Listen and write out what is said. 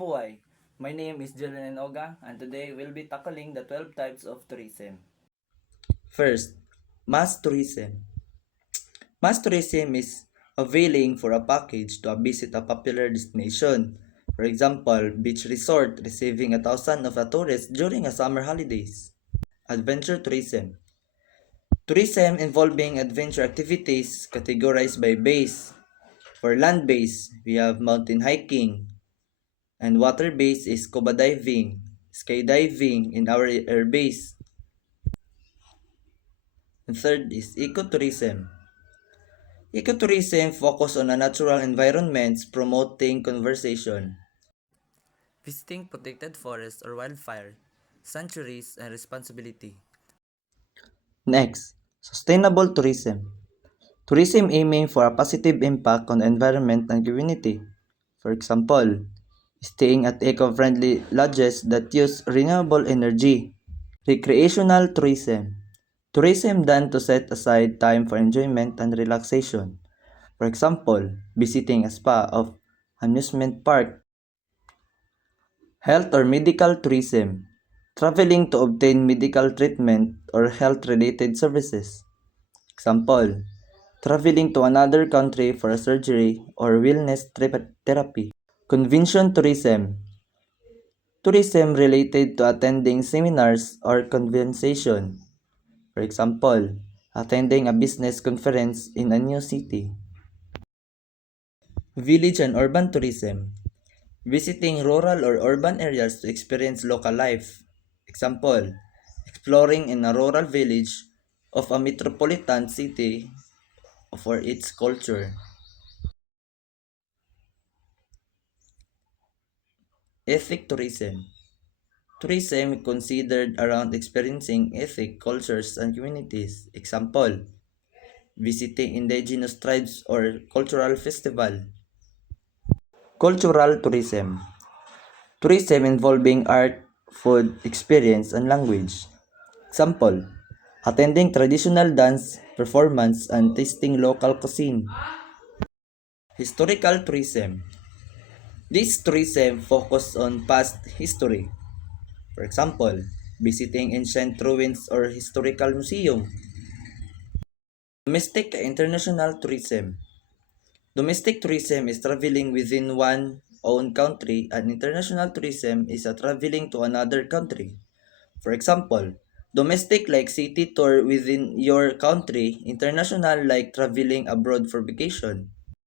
Mabuhay! My name is Julian Oga and today we'll be tackling the 12 types of tourism. First, mass tourism. Mass tourism is availing for a package to visit a popular destination. For example, beach resort receiving 1,000 of a tourists during a summer holidays. Adventure tourism. Tourism involving adventure activities categorized by base. For land base, we have mountain hiking, and water base is scuba diving, skydiving in our air base. And third is ecotourism. Ecotourism focus on a natural environments promoting conservation. Visiting protected forests or wildfire, sanctuaries, and responsibility. Next, sustainable tourism. Tourism aiming for a positive impact on the environment and community. For example, staying at eco-friendly lodges that use renewable energy. Recreational tourism. Tourism done to set aside time for enjoyment and relaxation. For example, visiting a spa of amusement park. Health or medical tourism. Traveling to obtain medical treatment or health-related services. Example, traveling to another country for a surgery or wellness therapy. Convention tourism. Tourism related to attending seminars or conversation. For example, attending a business conference in a new city. Village and urban tourism. Visiting rural or urban areas to experience local life. Example, exploring in a rural village of a metropolitan city for its culture. Ethnic tourism. Tourism considered around experiencing ethnic cultures and communities. Example, visiting indigenous tribes or cultural festival. Cultural tourism. Tourism involving art, food, experience, and language. Example, attending traditional dance performance and tasting local cuisine. Historical tourism. This tourism focus on past history. For example, visiting ancient ruins or historical museum. Domestic international tourism. Domestic tourism is traveling within one own country, and international tourism is a traveling to another country. For example, domestic like city tour within your country, international like traveling abroad for vacation.